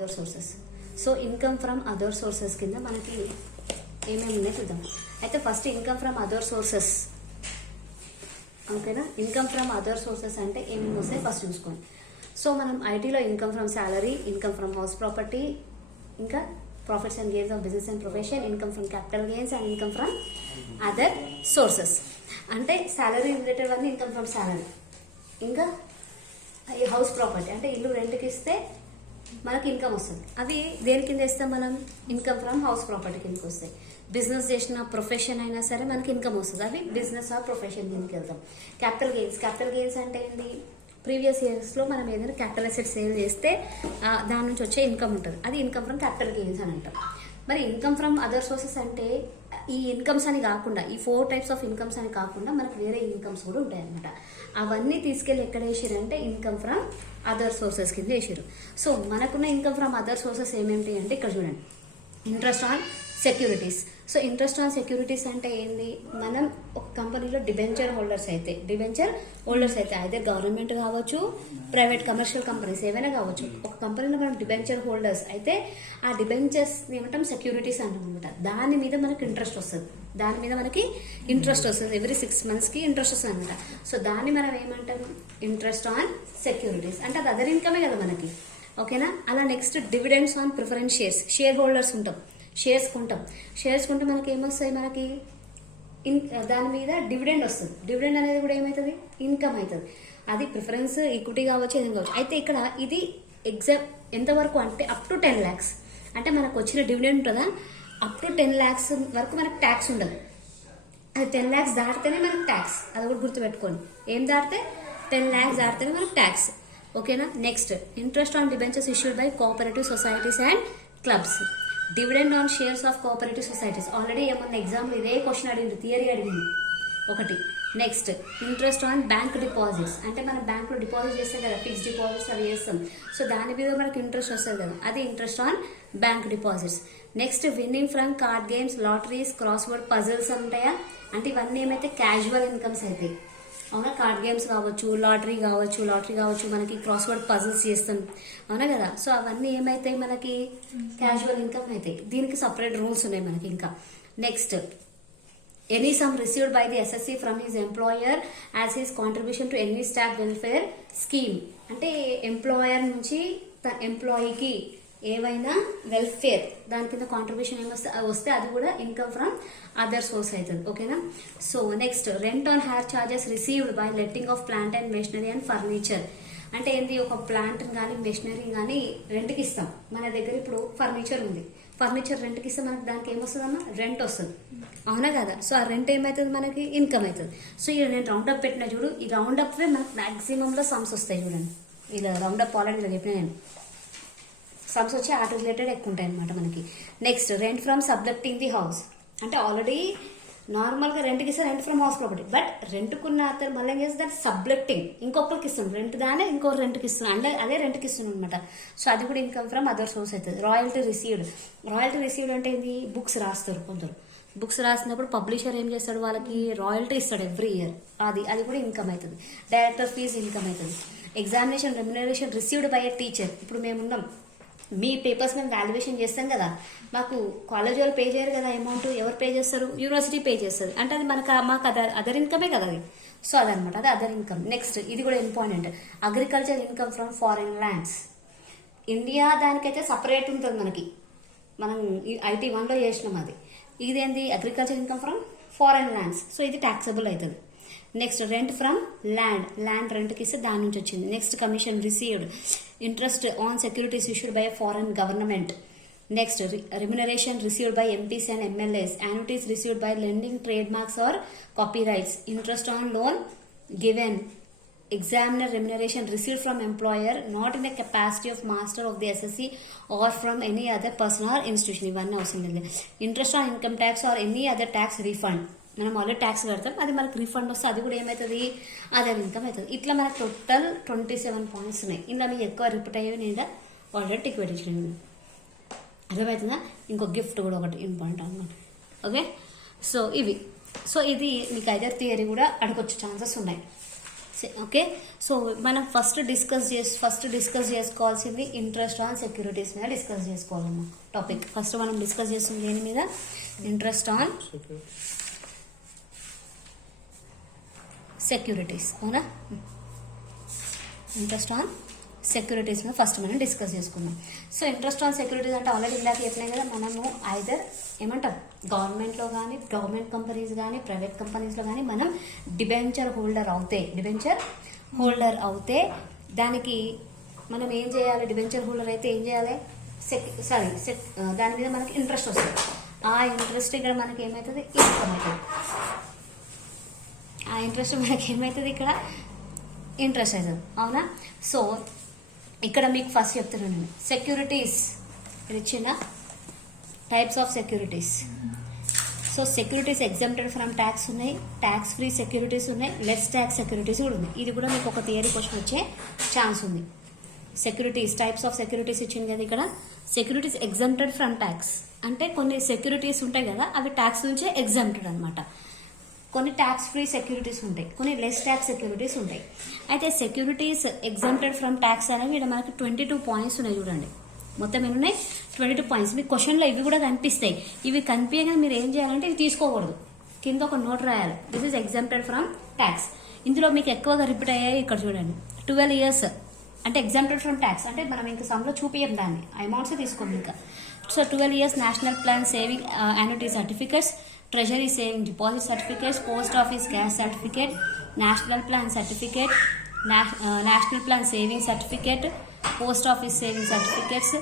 Other sources. So income from other sources కింద మనకి ఏమేమి ఉన్నాయో చూద్దాం. అయితే first income from other sources, ఓకేనా. ఇన్కమ్ ఫ్రమ్ అదర్ సోర్సెస్ అంటే ఏమేమి వస్తాయి ఫస్ట్ చూసుకోండి. సో మనం ఐటీలో income from salary, income from house property, ఇంకా profits and gains of business and profession, income from capital gains and income from other sources. అంటే salary related అన్నీ income from salary. ఇంకా ఈ హౌస్ ప్రాపర్టీ అంటే ఇల్లు రెంట్కి ఇస్తే మనకి ఇన్కమ్ వస్తుంది. అవి దేని కింద ఇస్తాం మనం? ఇన్కమ్ ఫ్రమ్ హౌస్ ప్రాపర్టీ కిందకి వస్తాయి. బిజినెస్ చేసిన ప్రొఫెషన్ అయినా సరే మనకి ఇన్కమ్ వస్తుంది, అవి బిజినెస్ ఆర్ ప్రొఫెషన్ కిందకి వెళ్తాం. క్యాపిటల్ గెయిన్స్, క్యాపిటల్ గెయిన్స్ అంటే ఏంటి? ప్రీవియస్ ఇయర్స్లో మనం ఏదైనా క్యాపిటల్ అసెట్ సేల్ చేస్తే దాని నుంచి వచ్చే ఇన్కమ్ ఉంటుంది, అది ఇన్కమ్ ఫ్రమ్ క్యాపిటల్ గెయిన్స్ అని అంటాం. మరి ఇన్కమ్ ఫ్రమ్ అదర్ సోర్సెస్ అంటే ఈ ఇన్కమ్స్ అని కాకుండా, ఈ 4 టైప్స్ ఆఫ్ ఇన్కమ్స్ అని కాకుండా మనకు వేరే ఇన్కమ్స్ కూడా ఉంటాయి అనమాట. అవన్నీ తీసుకెళ్ళి ఎక్కడ వేసారంటే ఇన్కమ్ ఫ్రమ్ అదర్ సోర్సెస్ కింద వేసారు. సో మనకున్న ఇన్కమ్ ఫ్రమ్ అదర్ సోర్సెస్ ఏమేంటి అంటే ఇక్కడ చూడండి, interest on securities. So interest on securities అంటే ఏంది? మనం ఒక కంపెనీలో డిబెంచర్ హోల్డర్స్ అయితే అయితే గవర్నమెంట్ కావచ్చు, ప్రైవేట్ కమర్షియల్ కంపెనీస్ ఏవైనా కావచ్చు. ఒక కంపెనీలో మనం డిబెంచర్ హోల్డర్స్ అయితే ఆ డిబెంచర్స్ ఏమంటాం? సెక్యూరిటీస్ అంటాం అనమాట. దాని మీద మనకి ఇంట్రెస్ట్ వస్తుంది, ఎవ్రీ 6 monthsకి ఇంట్రెస్ట్ వస్తుంది అనమాట. సో దాన్ని మనం ఏమంటాం? Interest on securities. అంటే అది అదర్ ఇన్కమే కదా మనకి, ఓకేనా. అలా next dividends on preference shares. Share holders ఉంటాం, షేర్స్ కొంటే మనకి ఏమొస్తాయి? మనకి దాని మీద డివిడెండ్ వస్తుంది. డివిడెండ్ అనేది కూడా ఏమవుతుంది? ఇన్కమ్ అవుతుంది. అది ప్రిఫరెన్స్, ఈక్విటీ కావచ్చు, ఏదైనా కావచ్చు. అయితే ఇక్కడ ఇది ఎంతవరకు అంటే అప్ టు 10 lakhs. అంటే మనకు వచ్చిన డివిడెండ్ ఉంటుందా, అప్ టు 10 lakhs వరకు మనకు ట్యాక్స్ ఉండదు. అది 10 lakhs దాటితేనే మనకు ట్యాక్స్, అది కూడా గుర్తుపెట్టుకోండి. ఏం దాటితే? 10 lakhs దాటితేనే మనకు ట్యాక్స్, ఓకేనా. Next interest on debentures issued by cooperative societies and clubs. Dividend on shares of cooperative societies. Already ఏమన్నా ఎగ్జామ్లో ఇదే క్వశ్చన్ అడిగింది, థియరీ అడిగింది ఒకటి. Next interest on bank deposits. అంటే మనం బ్యాంక్లో డిపాజిట్ చేస్తాం కదా, ఫిక్స్డ్ డిపాజిట్స్ అవి చేస్తాం. సో దాని మీద మనకి ఇంట్రెస్ట్ వస్తుంది కదా, అది interest on bank deposits. Next winnowing from card games, lotteries, cross word puzzles ఉంటాయా. అంటే ఇవన్నీ ఏమైతే క్యాజువల్ ఇన్కమ్స్ అవుతాయి, అవునా. కార్డ్ గేమ్స్ కావచ్చు, లాటరీ కావచ్చు, మనకి క్రాస్ వర్డ్ పజిల్స్ చేస్తాం, అవునా కదా. సో అవన్నీ ఏమైతాయి? మనకి క్యాజువల్ ఇన్కమ్ అవుతాయి. దీనికి సపరేట్ రూల్స్ ఉన్నాయి మనకి. ఇంకా next any some received by the SSC from his employer as his contribution to any staff welfare scheme. అంటే ఎంప్లాయర్ నుంచి ఎంప్లాయీకి ఏవైనా వెల్ఫేర్ దాని కింద కాంట్రిబ్యూషన్ వస్తే అది కూడా ఇన్కమ్ ఫ్రమ్ అదర్ సోర్స్ అవుతుంది, ఓకేనా. So next rent on hire charges received by letting off plant and machinery and furniture. అంటే ఏంటి? ఒక ప్లాంట్ కానీ మెషినరీ కానీ రెంట్కి ఇస్తాం. మన దగ్గర ఇప్పుడు ఫర్నిచర్ ఉంది, ఫర్నిచర్ రెంట్కి ఇస్తే మనకి దానికి ఏమొస్తుందమ్మా? రెంట్ వస్తుంది, అవునా కదా. సో ఆ రెంట్ ఏమవుతుంది? మనకి ఇన్కమ్ అవుతుంది. సో ఇక నేను రౌండప్ పెట్టిన చూడు, ఈ రౌండప్ మనకు మ్యాక్సిమంలో సమ్స్ వస్తాయి చూడండి. ఇలా రౌండప్ ఆల్రెడీ ఇలా చెప్పిన నేను, సమ్స్ వచ్చి ఆర్ట్ రిలేటెడ్ ఎక్కువ ఉంటాయి అనమాట మనకి. Next rent from subletting the house. అంటే ఆల్రెడీ నార్మల్గా రెంట్కి ఇస్తే rent from house property, but రెంట్కున్న అతను మళ్ళీ ఏం చేస్తే దాన్ని సబ్లెక్టింగ్ ఇంకొకరికి ఇస్తున్నాం, రెంట్ దానే ఇంకొక రెంట్కి ఇస్తున్నాం, అంటే అదే రెంట్కి ఇస్తున్నాం అనమాట. సో అది కూడా ఇన్కమ్ ఫ్రమ్ అదర్ సోర్స్ అవుతుంది. రాయల్టీ రిసీవ్డ్ అంటే ఏంది? బుక్స్ రాస్తారు కొందరు, బుక్స్ రాసినప్పుడు పబ్లిషర్ ఏం చేస్తాడు? వాళ్ళకి రాయల్టీ ఇస్తాడు ఎవ్రీ ఇయర్, అది కూడా ఇన్కమ్ అవుతుంది. డైరెక్టర్ ఫీజు ఇన్కమ్ అవుతుంది. Examination remuneration received by a teacher. ఇప్పుడు మేమున్నాం, మీ పేపర్స్ మేము వాల్యుయేషన్ చేస్తాం కదా, మాకు కాలేజ్ వాళ్ళు పే చేయరు కదా అమౌంట్. ఎవరు పే చేస్తారు? యూనివర్సిటీ పే చేస్తుంది. అంటే అది మాకు అదర్ ఇన్కమే కదా అది. సో అదనమాట, అది అదర్ ఇన్కమ్. నెక్స్ట్ ఇది కూడా important, agriculture income from foreign lands. India దానికైతే సపరేట్ ఉంటుంది మనకి, మనం IT 1లో చేసినాం అది. ఇదేంది? Agriculture income from foreign lands. So ఇది ట్యాక్సబుల్ అవుతుంది. నెక్స్ట్ రెంట్ ఫ్రమ్ ల్యాండ్ రెంట్కి ఇస్తే దాని నుంచి వచ్చింది. Next commission received, interest on securities issued by foreign government. Next remuneration received by MPs and MLAs, annuities received by lending trademarks or copyrights, interest on loan given, examiner remuneration received from employer not in the capacity of master of the SSC or from any other person or institution. ఇవన్నీ అవసరం లేదు. Interest on income tax or any other tax refund. మనం already tax కడతాం, అది మనకు refund వస్తే అది కూడా ఏమవుతుంది? అదర్ ఇన్కమ్ అవుతుంది. ఇట్లా మనకు టోటల్ 27 పాయింట్స్ ఉన్నాయి. ఇలా మీకు ఎక్కువ రిపీట్ అయ్యేవి నేను ఆల్రెడీ టిక్ పెట్టించాను, అర్థమవుతుందా. ఇంకో గిఫ్ట్ కూడా ఒకటి ఇంపార్టెంట్ అనమాట, ఓకే. సో ఇది మీకు ఐదర్ థియరీ కూడా అడగొచ్చు ఛాన్సెస్ ఉన్నాయి. ఓకే. సో మనం ఫస్ట్ డిస్కస్ చేసుకోవాల్సింది ఇంట్రెస్ట్ ఆన్ సెక్యూరిటీస్ మీద డిస్కస్ చేసుకోవాలమ్మా. టాపిక్ ఫస్ట్ మనం డిస్కస్ చేస్తుంది దేని మీద? Interest on securities. అవునా? ఇంట్రెస్ట్ ఆన్ సెక్యూరిటీస్ మీద ఫస్ట్ మనం డిస్కస్ చేసుకుందాం. సో ఇంట్రెస్ట్ ఆన్ సెక్యూరిటీస్ అంటే ఆల్రెడీ ఇందాక చెప్పినాయి కదా, మనము ఐదర్ ఏమంటాం గవర్నమెంట్లో కానీ, గవర్నమెంట్ కంపెనీస్ కానీ, ప్రైవేట్ కంపెనీస్లో కానీ మనం డిబెంచర్ హోల్డర్ అవుతే దానికి మనం ఏం చేయాలి? డిబెంచర్ హోల్డర్ అయితే ఏం చేయాలి? దాని మీద మనకి ఇంట్రెస్ట్ వస్తుంది. ఆ ఇంట్రెస్ట్ ఇక్కడ మనకి ఏమవుతుంది? ఇన్కమ్ అవుతుంది. ఆ ఇంట్రెస్ట్ మనకి ఏమవుతుంది? ఇక్కడ ఇంట్రెస్ట్ అవుతుంది. అవునా? సో ఇక్కడ మీకు ఫస్ట్ చెప్తున్నాను నేను సెక్యూరిటీస్ ఇచ్చిన types of securities. So securities exempted from tax ఉన్నాయి, ట్యాక్స్ ఫ్రీ సెక్యూరిటీస్ ఉన్నాయి, లెస్ ట్యాక్స్ సెక్యూరిటీస్ కూడా ఉన్నాయి. ఇది కూడా మీకు ఒక థియరీ క్వశ్చన్ వచ్చే ఛాన్స్ ఉంది. సెక్యూరిటీస్ టైప్స్ ఆఫ్ సెక్యూరిటీస్ ఇచ్చింది కదా ఇక్కడ. సెక్యూరిటీస్ ఎగ్జామ్టెడ్ ఫ్రమ్ ట్యాక్స్ అంటే కొన్ని సెక్యూరిటీస్ ఉంటాయి కదా, అవి ట్యాక్స్ నుంచే ఎగ్జామ్టెడ్ అనమాట. కొన్ని ట్యాక్స్ ఫ్రీ సెక్యూరిటీస్ ఉంటాయి, కొన్ని లెస్ ట్యాక్స్ సెక్యూరిటీస్ ఉంటాయి. అయితే సెక్యూరిటీస్ ఎగ్జామ్టెడ్ ఫ్రమ్ ట్యాక్స్ అనేవి ఇక్కడ మనకి 22 పాయింట్స్ ఉన్నాయి. చూడండి మొత్తం ఎన్ని ఉన్నాయి? 22 పాయింట్స్. మీకు క్వశ్చన్లో ఇవి కూడా కనిపిస్తాయి. ఇవి కనిపించగానే మీరు ఏం చేయాలంటే ఇవి తీసుకోకూడదు, కింద ఒక నోట్ రాయాలి, this is exempted from tax. ఇందులో మీకు ఎక్కువగా రిపీట్ అయ్యాయి ఇక్కడ చూడండి. 12 years అంటే ఎగ్జామ్టెడ్ ఫ్రమ్ ట్యాక్స్ అంటే మనం ఇంకా సమ్లో చూపించాం దాన్ని, అమౌంట్స్ తీసుకోండి ఇంకా. So 12 years national plan saving annuity certificates, treasury saving deposit certificates, post office cash certificate, national plan certificate, national plan saving certificate, post office saving certificates,